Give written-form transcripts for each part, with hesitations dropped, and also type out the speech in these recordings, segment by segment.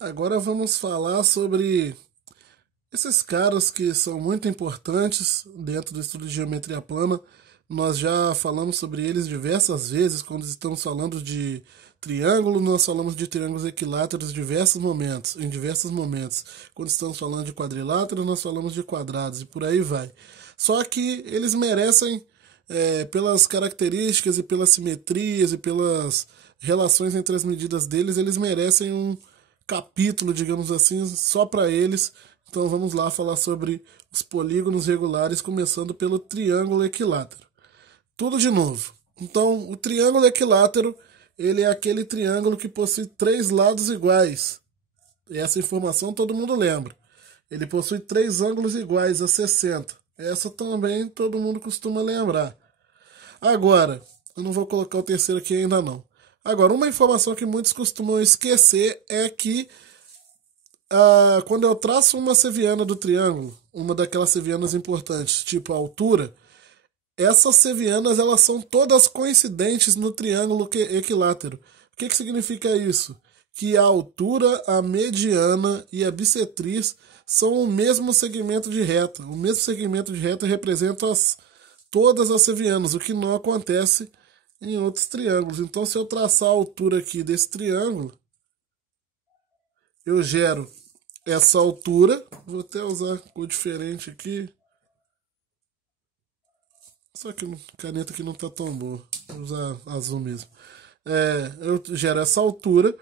Agora vamos falar sobre esses caras que são muito importantes dentro do estudo de geometria plana. Nós já falamos sobre eles diversas vezes quando estamos falando de triângulo, nós falamos de triângulos equiláteros em diversos momentos. Quando estamos falando de quadrilátero, nós falamos de quadrados e por aí vai. Só que eles merecem, pelas características e pelas simetrias e pelas relações entre as medidas deles, eles merecem um capítulo, digamos assim, só para eles. Então vamos lá falar sobre os polígonos regulares, começando pelo triângulo equilátero. Tudo de novo. Então, o triângulo equilátero, ele é aquele triângulo que possui três lados iguais. E essa informação todo mundo lembra. Ele possui três ângulos iguais a 60. Essa também todo mundo costuma lembrar. Agora, eu não vou colocar o terceiro aqui ainda não. Agora, uma informação que muitos costumam esquecer é que quando eu traço uma seviana do triângulo, uma daquelas sevianas importantes, tipo a altura, essas sevianas elas são todas coincidentes no triângulo equilátero. O que significa isso? Que a altura, a mediana e a bissetriz são o mesmo segmento de reta. O mesmo segmento de reta representa todas as sevianas, o que não acontece em outros triângulos. Então, se eu traçar a altura aqui desse triângulo, eu gero essa altura. Vou até usar cor diferente aqui. Só que a caneta aqui não está tão boa. Vou usar azul mesmo. Eu gero essa altura.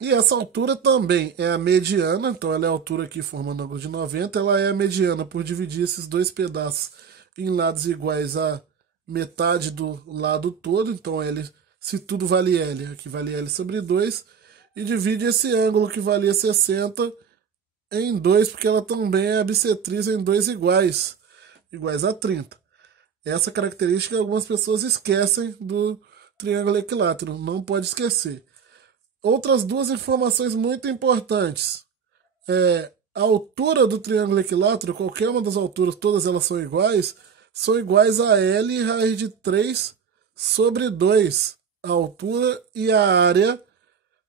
E essa altura também é a mediana. Então ela é a altura aqui formando ângulo de 90. Ela é a mediana por dividir esses dois pedaços em lados iguais a metade do lado todo. Então L, se tudo vale L, aqui vale L sobre 2. E divide esse ângulo que valia 60 em 2, porque ela também é a bissetriz em dois iguais a 30. Essa característica algumas pessoas esquecem do triângulo equilátero, não pode esquecer. Outras duas informações muito importantes. A altura do triângulo equilátero, qualquer uma das alturas, todas elas são iguais a L raiz de 3 sobre 2. A altura e a área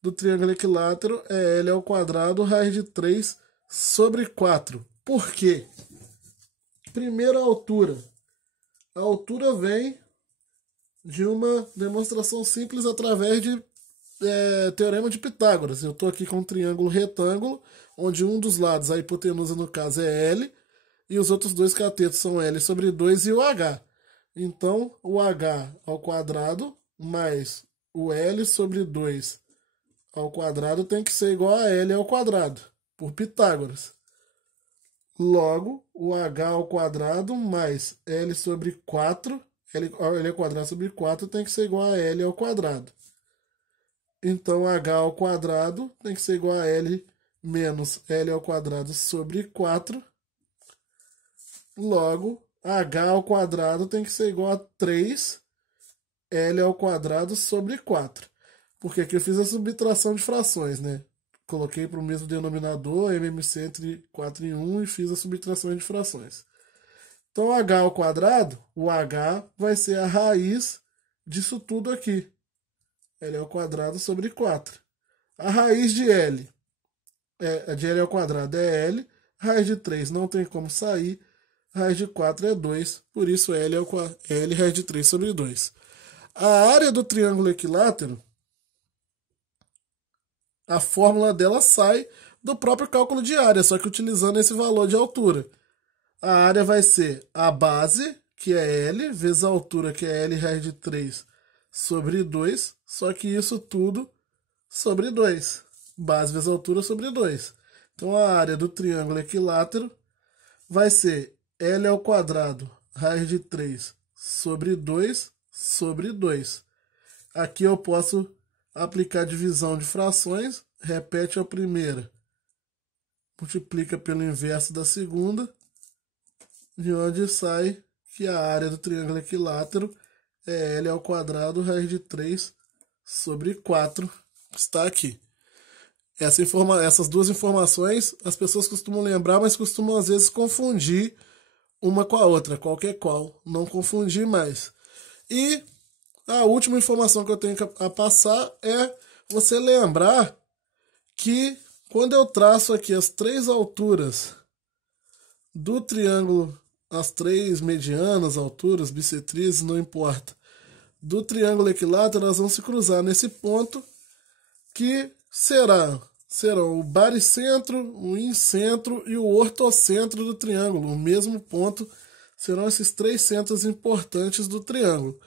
do triângulo equilátero é L ao quadrado raiz de 3 sobre 4. Por quê? Primeiro, a altura. A altura vem de uma demonstração simples através de teorema de Pitágoras. Eu estou aqui com um triângulo retângulo, onde um dos lados, a hipotenusa no caso, é L, e os outros dois catetos são L sobre 2 e o H. Então, o H ao quadrado mais o L sobre 2 ao quadrado tem que ser igual a L ao quadrado, por Pitágoras. Logo, o H ao quadrado mais L sobre 4, L ao quadrado sobre 4 tem que ser igual a L ao quadrado. Então, H ao quadrado tem que ser igual a L menos L ao quadrado sobre 4. Logo, H ao quadrado tem que ser igual a 3 L ao quadrado sobre 4. Porque aqui eu fiz a subtração de frações, né? Coloquei para o mesmo denominador, MMC entre 4 e 1 e fiz a subtração de frações. Então, H ao quadrado, o H vai ser a raiz disso tudo aqui. L ao quadrado sobre 4. A raiz de L, de L ao quadrado é L, raiz de 3 não tem como sair, raiz de 4 é 2, por isso L raiz de 3 sobre 2. A área do triângulo equilátero, a fórmula dela sai do próprio cálculo de área, só que utilizando esse valor de altura. A área vai ser a base, que é L, vezes a altura, que é L raiz de 3 sobre 2, só que isso tudo sobre 2. Base vezes altura sobre 2. Então a área do triângulo equilátero vai ser L ao quadrado raiz de 3 sobre 2 sobre 2. Aqui eu posso aplicar divisão de frações, repete a primeira, multiplica pelo inverso da segunda, de onde sai que a área do triângulo equilátero é L ao quadrado raiz de 3 sobre 4, está aqui. Essas duas informações as pessoas costumam lembrar, mas costumam às vezes confundir uma com a outra, qualquer qual, não confundir mais. E a última informação que eu tenho a passar é você lembrar que quando eu traço aqui as três alturas do triângulo, as três medianas, alturas, bissetrizes, não importa, do triângulo equilátero, elas vão se cruzar nesse ponto que serão o baricentro, o incentro e o ortocentro do triângulo. O mesmo ponto serão esses três centros importantes do triângulo.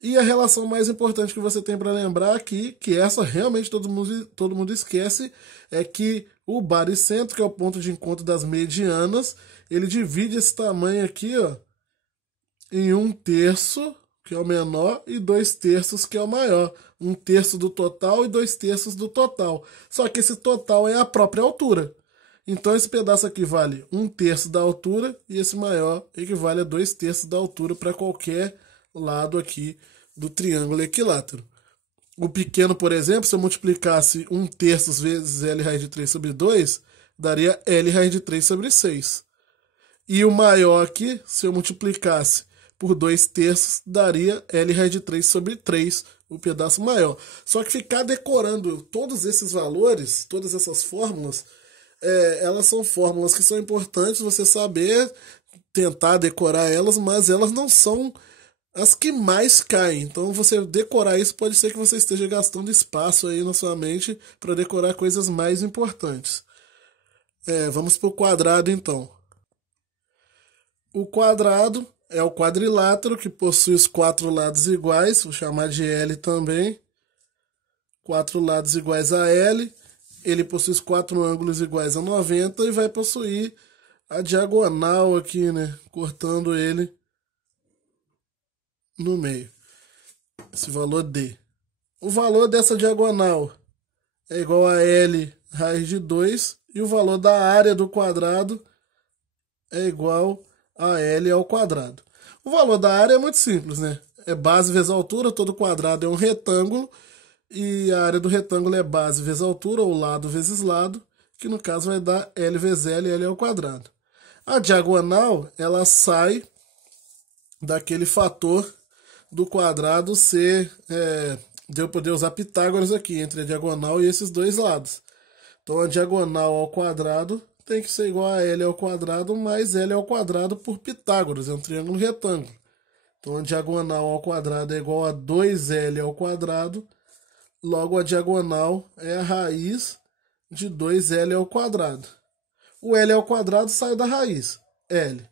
E a relação mais importante que você tem para lembrar aqui, que essa realmente todo mundo esquece, é que o baricentro, que é o ponto de encontro das medianas, ele divide esse tamanho aqui, ó, em 1/3, que é o menor, e 2/3, que é o maior. 1/3 do total e 2/3 do total. Só que esse total é a própria altura. Então esse pedaço aqui vale 1/3 da altura e esse maior equivale a 2/3 da altura para qualquer lado aqui do triângulo equilátero. O pequeno, por exemplo, se eu multiplicasse 1/3 vezes L raiz de 3 sobre 2, daria L raiz de 3 sobre 6. E o maior aqui, se eu multiplicasse por 2/3, daria L raiz de 3 sobre 3, o pedaço maior. Só que ficar decorando todos esses valores, todas essas fórmulas, elas são fórmulas que são importantes você saber, tentar decorar elas, mas elas não são as que mais caem. Então, você decorar isso pode ser que você esteja gastando espaço aí na sua mente para decorar coisas mais importantes. Vamos para o quadrado, então. O quadrado é o quadrilátero que possui os 4 lados iguais, vou chamar de L também. 4 lados iguais a L. Ele possui os 4 ângulos iguais a 90 e vai possuir a diagonal aqui, né? Cortando ele no meio. Esse valor D. O valor dessa diagonal é igual a L raiz de 2 e o valor da área do quadrado é igual a L ao quadrado. O valor da área é muito simples, né? É base vezes altura, todo quadrado é um retângulo e a área do retângulo é base vezes altura, ou lado vezes lado, que no caso vai dar L vezes L, L ao quadrado. A diagonal, ela sai daquele fator do quadrado ser, de eu poder usar Pitágoras aqui, entre a diagonal e esses dois lados. Então a diagonal ao quadrado tem que ser igual a L ao quadrado mais L ao quadrado por Pitágoras, é um triângulo retângulo. Então a diagonal ao quadrado é igual a 2L ao quadrado, logo a diagonal é a raiz de 2L ao quadrado. O L ao quadrado sai da raiz, L.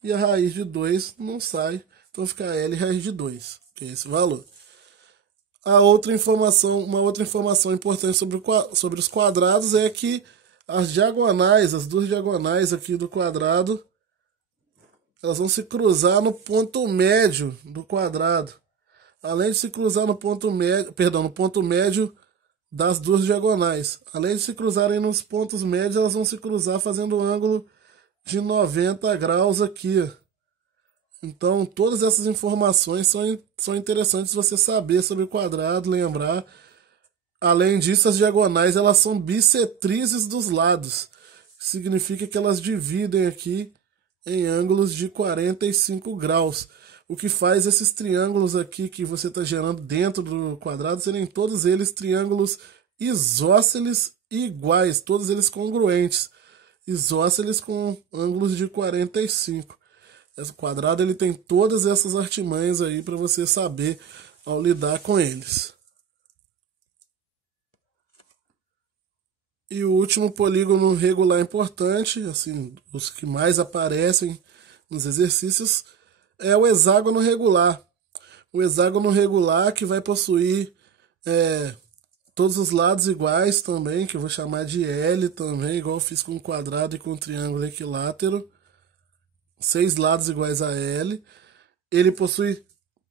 E a raiz de 2 não sai, então fica L raiz de 2, que é esse valor. Uma outra informação importante sobre os quadrados é que as duas diagonais aqui do quadrado, elas vão se cruzar no ponto médio do quadrado. Além de se cruzar no ponto médio das duas diagonais. Além de se cruzarem nos pontos médios, elas vão se cruzar fazendo um ângulo de 90 graus aqui. Então, todas essas informações são interessantes você saber sobre o quadrado, lembrar. Além disso, as diagonais elas são bissetrizes dos lados. Significa que elas dividem aqui em ângulos de 45 graus. O que faz esses triângulos aqui que você está gerando dentro do quadrado serem todos eles triângulos isósceles iguais, todos eles congruentes. Isósceles com ângulos de 45. Esse quadrado ele tem todas essas artimanhas aí para você saber ao lidar com eles. E o último polígono regular importante, assim, os que mais aparecem nos exercícios, é o hexágono regular. O hexágono regular que vai possuir todos os lados iguais também, que eu vou chamar de L também, igual eu fiz com o quadrado e com o triângulo equilátero. 6 lados iguais a L. Ele possui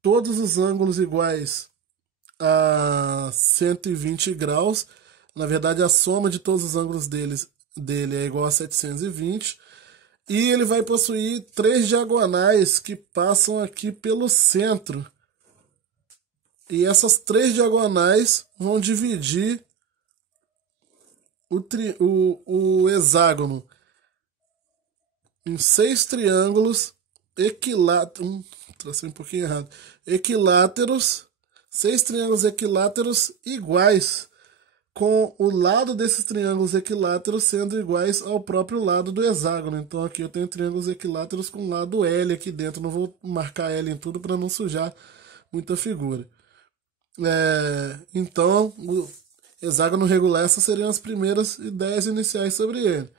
todos os ângulos iguais a 120 graus. Na verdade, a soma de todos os ângulos dele é igual a 720. E ele vai possuir 3 diagonais que passam aqui pelo centro. E essas 3 diagonais vão dividir o hexágono em 6 triângulos equiláteros. Tracei um pouquinho errado. Equiláteros. 6 triângulos equiláteros iguais. com o lado desses triângulos equiláteros sendo iguais ao próprio lado do hexágono. Então aqui eu tenho triângulos equiláteros com lado L aqui dentro. Não vou marcar L em tudo para não sujar muita figura. Então, o hexágono regular, essas seriam as primeiras ideias iniciais sobre ele.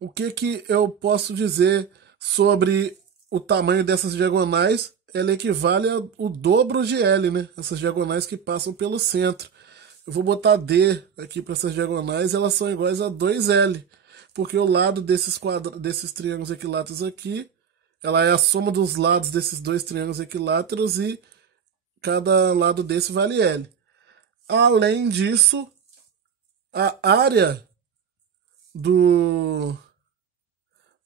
O que eu posso dizer sobre o tamanho dessas diagonais? Ela equivale ao dobro de L, né? Essas diagonais que passam pelo centro. Eu vou botar D aqui para essas diagonais, elas são iguais a 2L, porque o lado desses triângulos equiláteros aqui, ela é a soma dos lados desses dois triângulos equiláteros e cada lado desse vale L. Além disso, a área do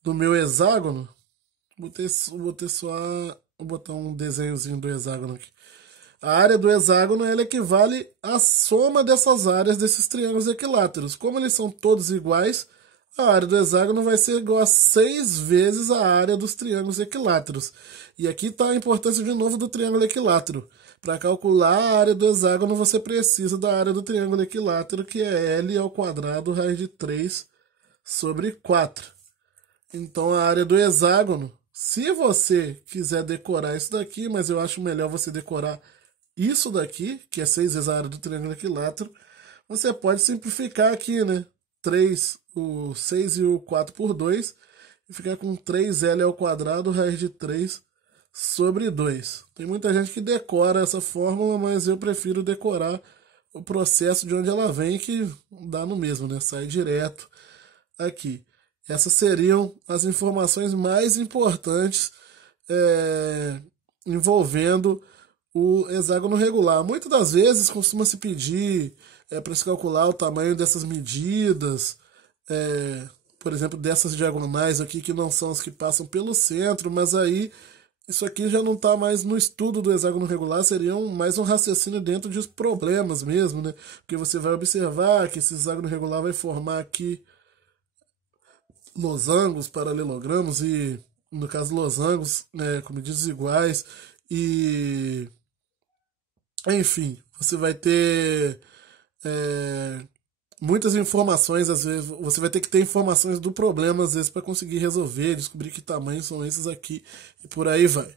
meu hexágono, vou botar um desenhozinho do hexágono aqui. A área do hexágono ela equivale à soma dessas áreas desses triângulos equiláteros. Como eles são todos iguais, a área do hexágono vai ser igual a 6 vezes a área dos triângulos equiláteros. E aqui está a importância de novo do triângulo equilátero. Para calcular a área do hexágono, você precisa da área do triângulo equilátero, que é L ao quadrado raiz de 3 sobre 4. Então a área do hexágono, se você quiser decorar isso daqui, mas eu acho melhor você decorar isso daqui, que é 6 vezes a área do triângulo equilátero, você pode simplificar aqui, né? 3, o 6 e o 4 por 2, e ficar com 3L ao quadrado raiz de 3 sobre 2. Tem muita gente que decora essa fórmula, mas eu prefiro decorar o processo de onde ela vem, que dá no mesmo, né? Sai direto aqui. Essas seriam as informações mais importantes envolvendo o hexágono regular. Muitas das vezes costuma se pedir para se calcular o tamanho dessas medidas, por exemplo, dessas diagonais aqui, que não são as que passam pelo centro, mas aí isso aqui já não está mais no estudo do hexágono regular, seria mais um raciocínio dentro de problemas mesmo, né? Porque você vai observar que esse hexágono regular vai formar aqui losangos, paralelogramos e, no caso, losangos, né, com medidas iguais e, enfim, você vai ter muitas informações, às vezes você vai ter que ter informações do problema, às vezes, para conseguir resolver, descobrir que tamanhos são esses aqui e por aí vai.